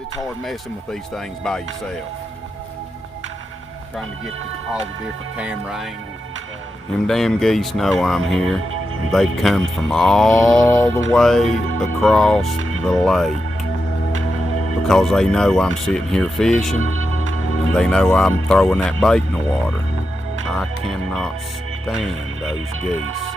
it's hard messing with these things by yourself. Trying to get all the different camera angles. Them damn geese know I'm here. They've come from all the way across the lake because they know I'm sitting here fishing and they know I'm throwing that bait in the water. I cannot stand those geese.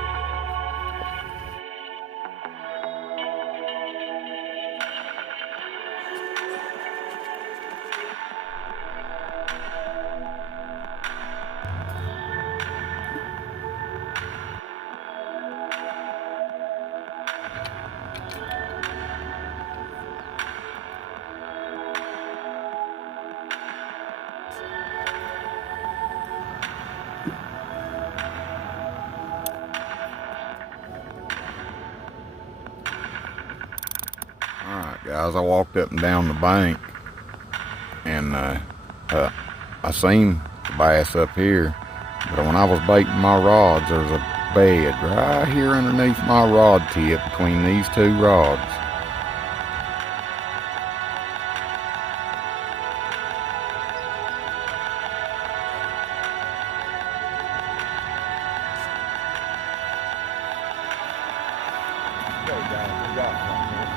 Alright guys, I walked up and down the bank and I seen the bass up here, but when I was baiting my rods there was a bed right here underneath my rod tip between these two rods. Okay guys, we got one here.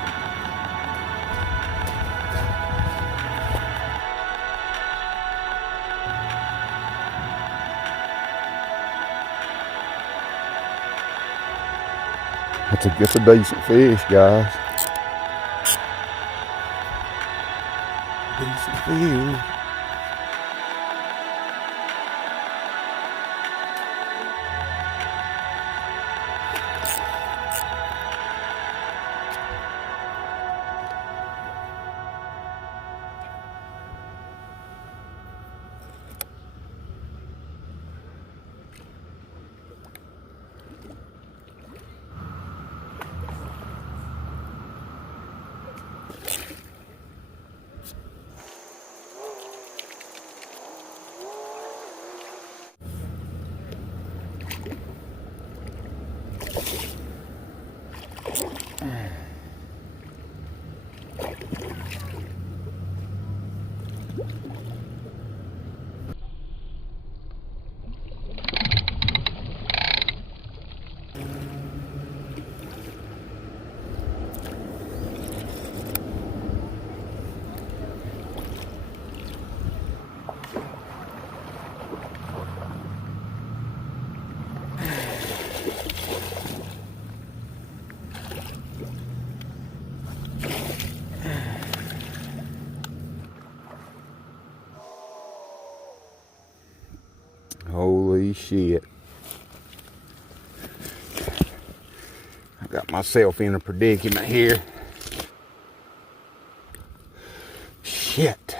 It's a decent fish, guys. Decent fish. Holy shit. I got myself in a predicament here. Shit.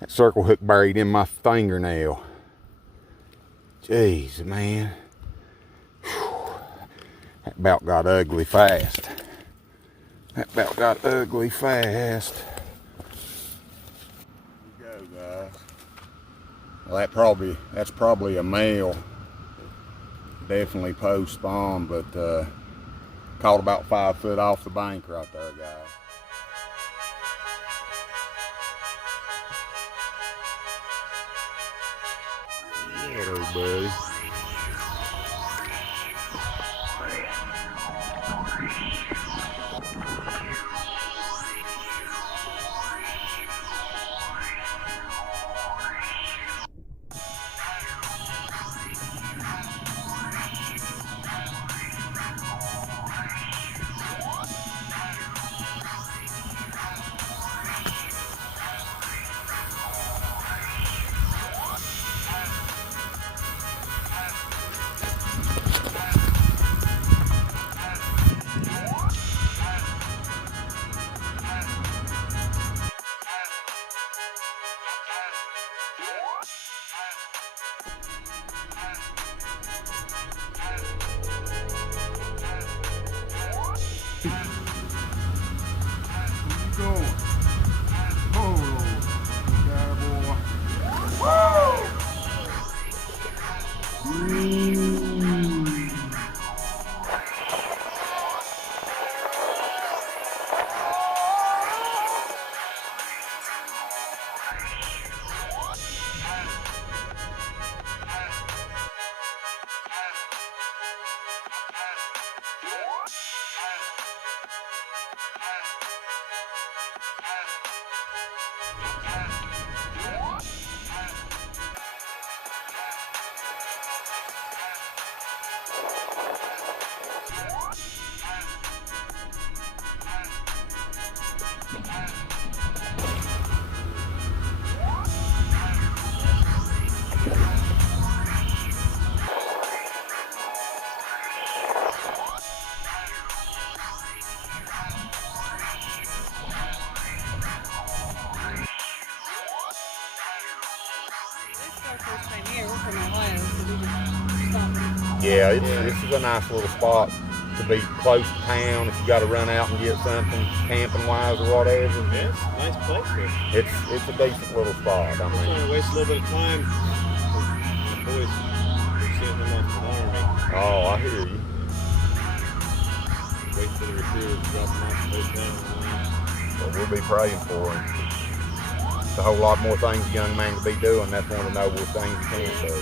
That circle hook buried in my fingernail. Jeez, man. Whew. That about got ugly fast. That about got ugly fast. Here we go, guys. Well, that's probably a male. Definitely post spawn, but caught about 5 foot off the bank right there, guys. Yeah, there, buddy. Yeah, this is a nice little spot to be close to town if you got to run out and get something camping wise or whatever. Yeah, it's a nice place here. It's a decent little spot. I mean, only waste a little bit of time. My boys are sitting them off the army. Oh, I hear you. Wait for the recruiters to drop them off the down. Well, we'll be praying for him. There's a whole lot more things a young man could be doing. That's one of the noblest things he can do.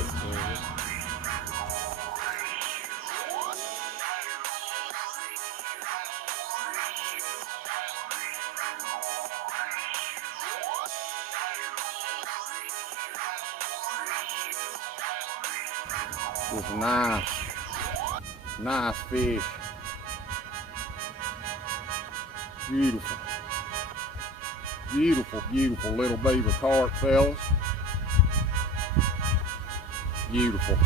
It's nice fish. Beautiful. Beautiful little beaver carp, fellas. Beautiful.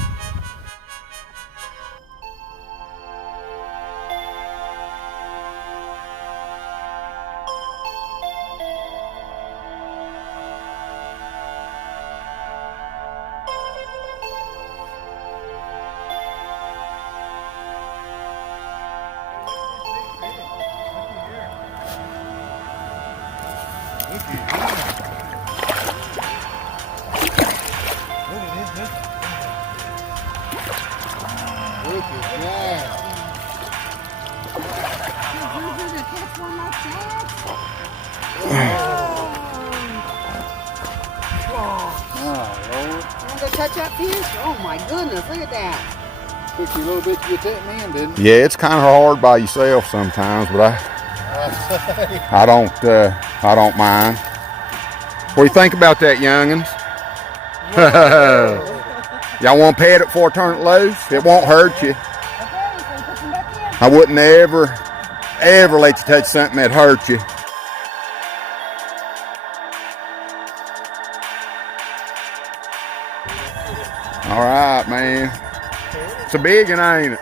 Touch up fish? Oh my goodness, look at that. Took you a little bit to get that man, didn't it? Yeah, it's kind of hard by yourself sometimes, but I don't mind. What do you think about that, youngins? Y'all want to pet it before I turn it loose? It won't hurt you. I wouldn't ever let you touch something that hurt you. All right, man. It's a big one, ain't it?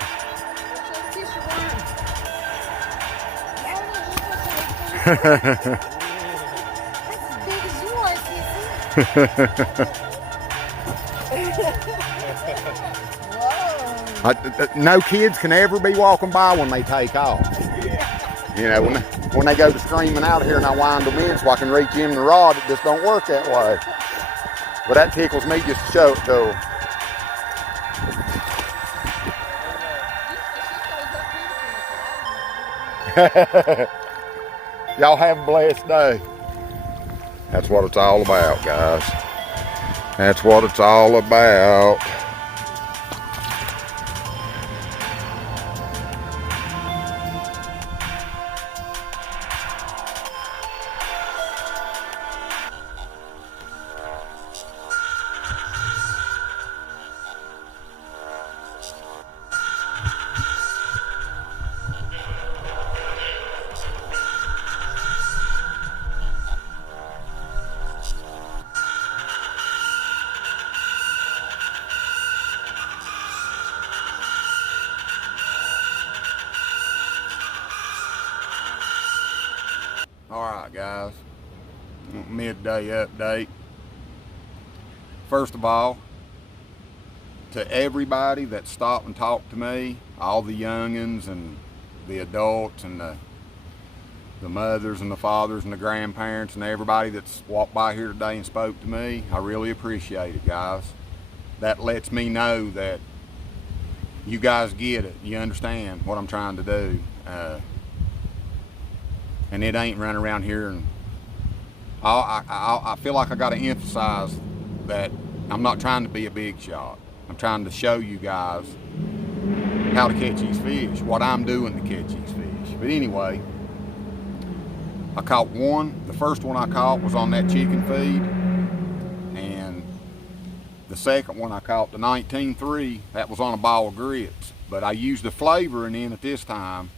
No kids can ever be walking by when they take off. You know, when they go to screaming out here and I wind them in so I can reach in the rod, it just don't work that way. But that tickles me just to show it to them. Y'all have a blessed day. That's what it's all about, guys. That's what it's all about. Alright guys, midday update. First of all, to everybody that stopped and talked to me, all the youngins and the adults and the mothers and the fathers and the grandparents and everybody that's walked by here today and spoke to me, I really appreciate it, guys. That lets me know that you guys get it. You understand what I'm trying to do. And it ain't running around here, and I feel like I got to emphasize that I'm not trying to be a big shot. I'm trying to show you guys how to catch these fish, what I'm doing to catch these fish. But anyway, I caught one. The first one I caught was on that chicken feed, and the second one I caught, the 19.3, that was on a ball of grits. But I used the flavoring in it this time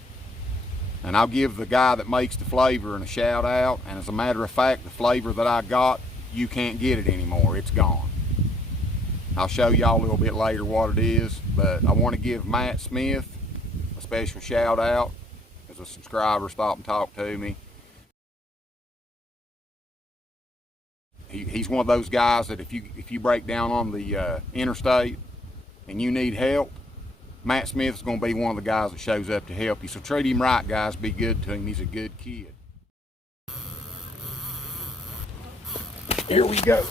And I'll give the guy that makes the flavor a shout out. And as a matter of fact, the flavor that I got, you can't get it anymore. It's gone. I'll show y'all a little bit later what it is, but I want to give Matt Smith a special shout out as a subscriber stopped and talked to me. He's one of those guys that if you break down on the interstate and you need help, Matt Smith's going to be one of the guys that shows up to help you. So treat him right, guys. Be good to him. He's a good kid. Here we go.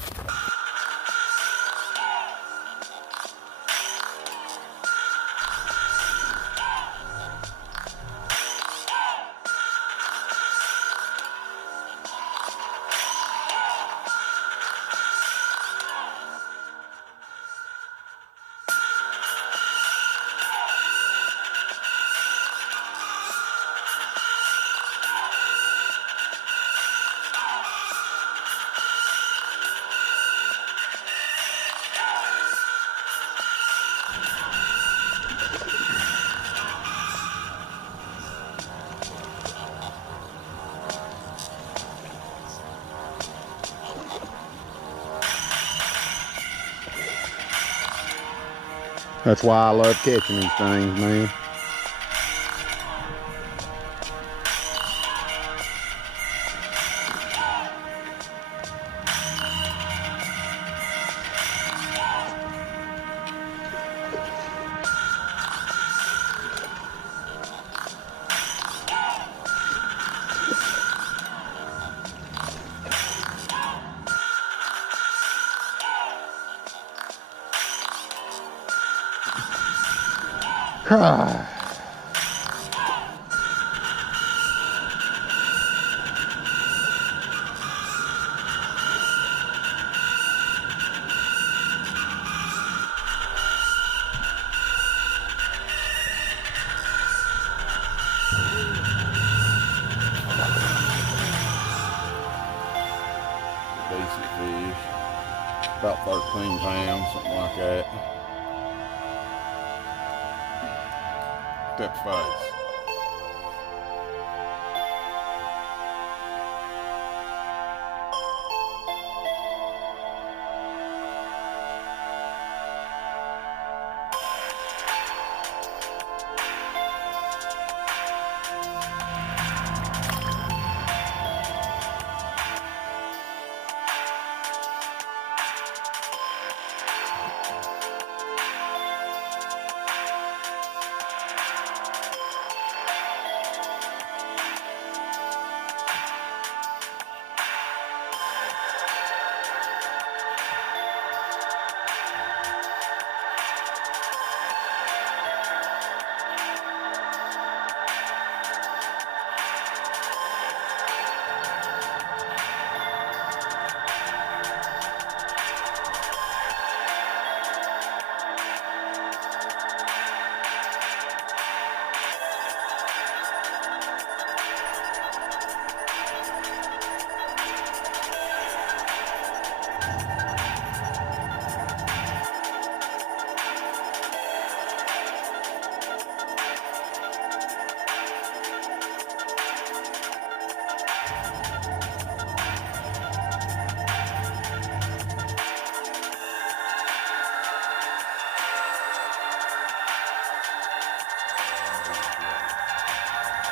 That's why I love catching these things, man. Decent fish, about 13 pounds, something like that. That face.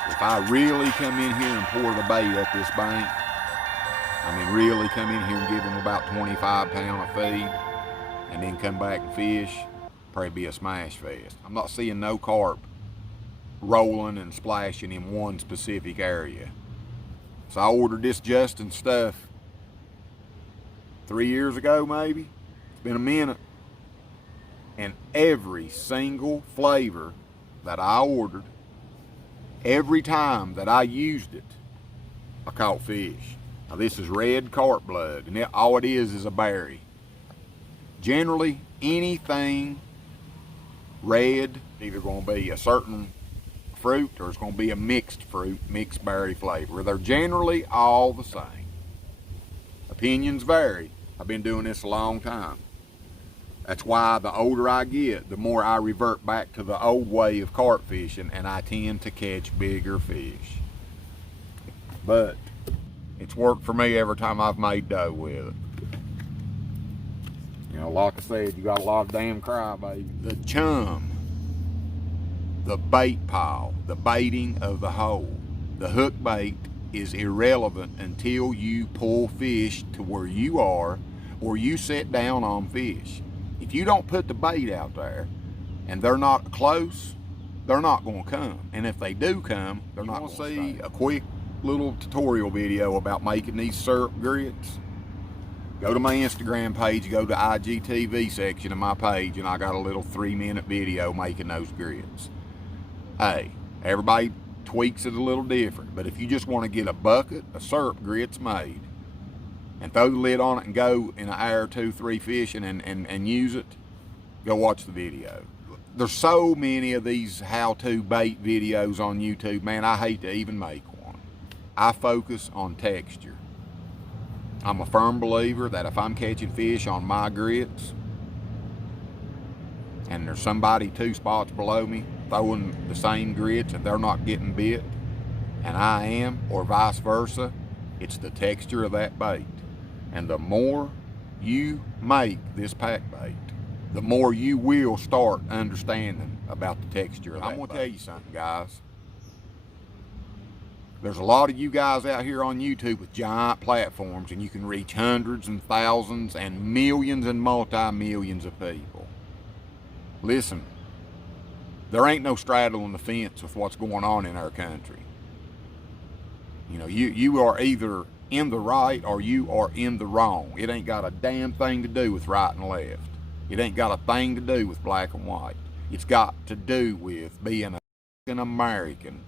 If I really come in here and pour the bait up this bank, I mean really come in here and give them about 25 pounds of feed and then come back and fish, probably be a smash fest. I'm not seeing no carp rolling and splashing in one specific area. So I ordered this Justin stuff 3 years ago maybe. It's been a minute. And every single flavor that I ordered, every time that I used it, I caught fish. Now this is red carp blood, and all it is a berry. Generally, anything red, either going to be a certain fruit or it's going to be a mixed fruit, mixed berry flavor. They're generally all the same. Opinions vary. I've been doing this a long time. That's why the older I get, the more I revert back to the old way of carp fishing, and I tend to catch bigger fish. But it's worked for me every time I've made dough with it. You know, like I said, you got a lot of damn crybabies. The chum, the bait pile, the baiting of the hole, the hook bait is irrelevant until you pull fish to where you are or you sit down on fish. If you don't put the bait out there and they're not close, they're not going to come. And if they do come, they're not going to see a quick little tutorial video about making these syrup grits. Go to my Instagram page, go to IGTV section of my page, and I got a little 3-minute video making those grits. Hey, everybody tweaks it a little different, but if you just want to get a bucket of syrup grits made and throw the lid on it and go in an hour or 2, 3 fishing and use it, go watch the video. There's so many of these how-to bait videos on YouTube, man, I hate to even make one. I focus on texture. I'm a firm believer that if I'm catching fish on my grits and there's somebody 2 spots below me throwing the same grits and they're not getting bit and I am, or vice versa, it's the texture of that bait. And the more you make this pack bait, the more you will start understanding about the texture of that bait. I'm gonna tell you something, guys. There's a lot of you guys out here on YouTube with giant platforms, and you can reach hundreds and thousands and millions and multi-millions of people. Listen, there ain't no straddling the fence with what's going on in our country. You know, you are either in the right or you are in the wrong. It ain't got a damn thing to do with right and left. It ain't got a thing to do with black and white. It's got to do with being an American,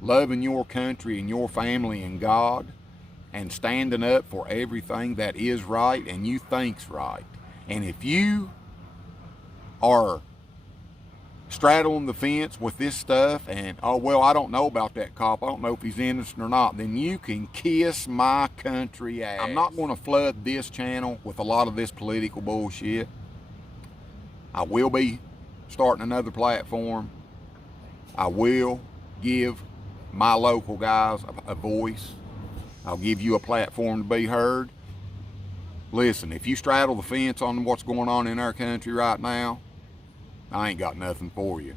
loving your country and your family and God, and standing up for everything that is right and you think's right. And if you are straddling the fence with this stuff and, oh, well, I don't know about that cop, I don't know if he's innocent or not, then you can kiss my country ass. I'm not going to flood this channel with a lot of this political bullshit. I will be starting another platform. I will give my local guys a voice. I'll give you a platform to be heard. Listen, if you straddle the fence on what's going on in our country right now, I ain't got nothing for you.